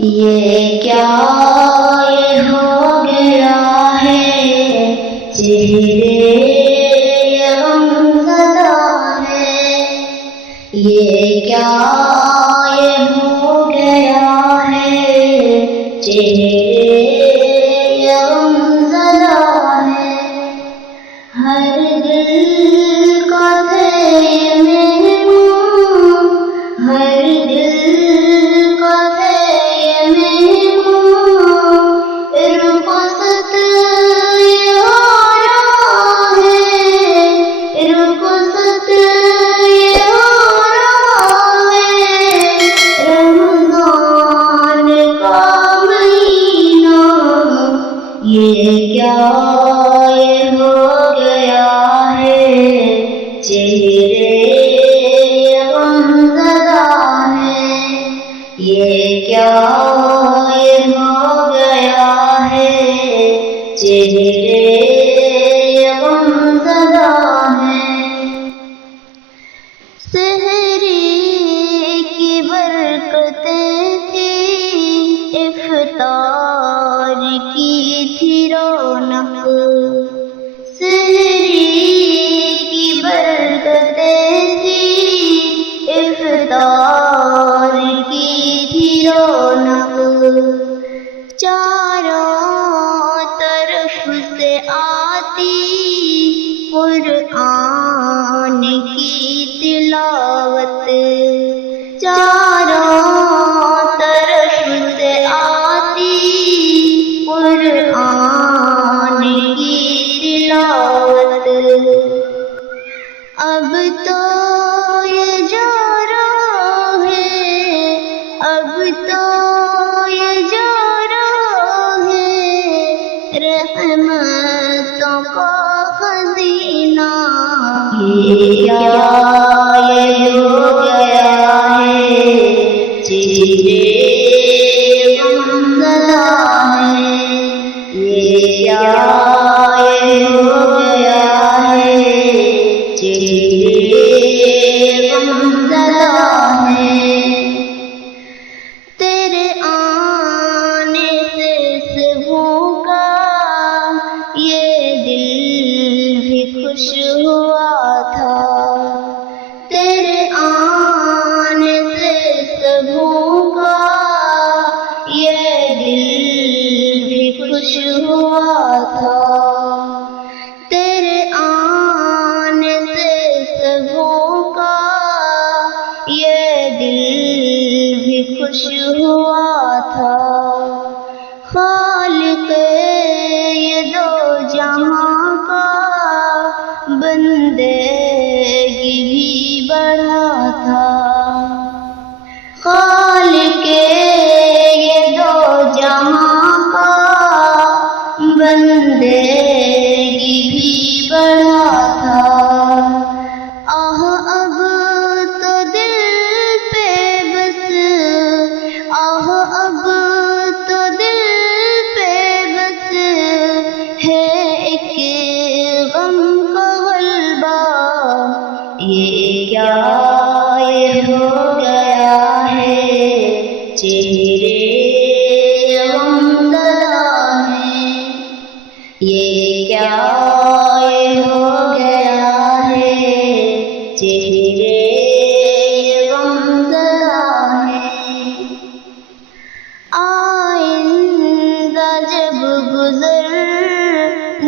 یہ کیا یہ ہو گیا ہے، چہرے یہ غمزدہ ہے. یہ کیا یہ ہو گیا ہے، چہرے یہ غمزدہ ہے. ہر دل کا تھے مہموں، ہر دل کا تھے مہموں، رخصت یہ ہو رہا ہے، رخصت یہ ہو رہا ہے. رمضان کا مہینہ، یہ کیا یہ ہو گیا ہے، چہرے یہ غمزدہ ہے. یہ کیا یہ ہو گیا ہے، چہرے یہ غمزدہ ہے. سحری کی برکتیں تھی، افطار کی تھی رونق. سحری کی برکتیں تھی، افطار کی تھی رونق. چاروں طرف سے آتی قرآن کی تلاوت. چاروں طرف سے آتی قرآن کی تلاوت. اب تو یہ جا رہا ہے، اب تو یہ جا رہا ہے، رحمتوں کا خزینہ. یہ کیا یہ ہو گیا ہے، چہرے غمزدہ ہے. یہ کیا یہ ہو گیا ہے، چہرے غمزدہ ہے. تیرے آنے سے صبح کا یہ دل بھی خوش ہوا تھا. تیرے آنے سے صبح کا یہ دل بھی خوش ہوا تھا. تیرے آنے سے صبح کا یہ دل بھی خوش ہوا تھا. خالق یہ دو جہاں کا بندگی بھی بڑھا تھا. خالق یہ دو جہاں کا بندگی بھی بڑھا تھا. آہ اب تو دل پہ بس، آہ اب تو دل پہ بس ہے ایک غم کا غلبہ. یہ کیا یہ ہو گیا ہے، چہرے غمزدہ ہے. یہ کیا یہ ہو گیا ہے، چہرے غمزدہ ہے. آئندہ جب گزر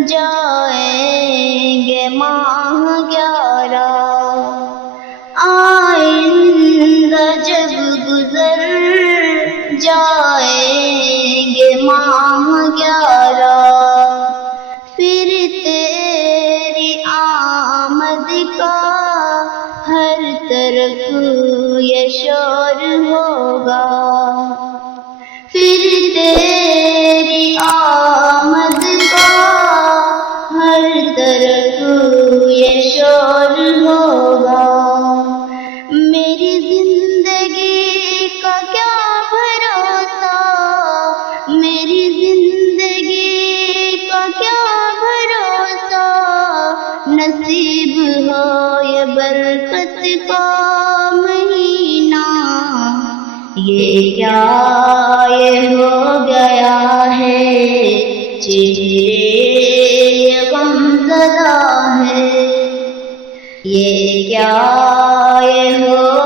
جائیں گے ماہ 11، آئندہ جب گزر جائیں گے ماہ 11، پھر تیری آمد کا ہر طرف یہ شور ہوگا. پھر تیری آمد کا ہر طرف یہ شور ہوگا. میری زندگی کا کیا بھروسہ، میری زندگی کا کیا بھروسہ، نصیب ہو یہ برکت کا مہینہ. یہ کیا یہ ہو گیا ہے، چہرے یہ غم زدہ ہے، یہ کیا یہ ہو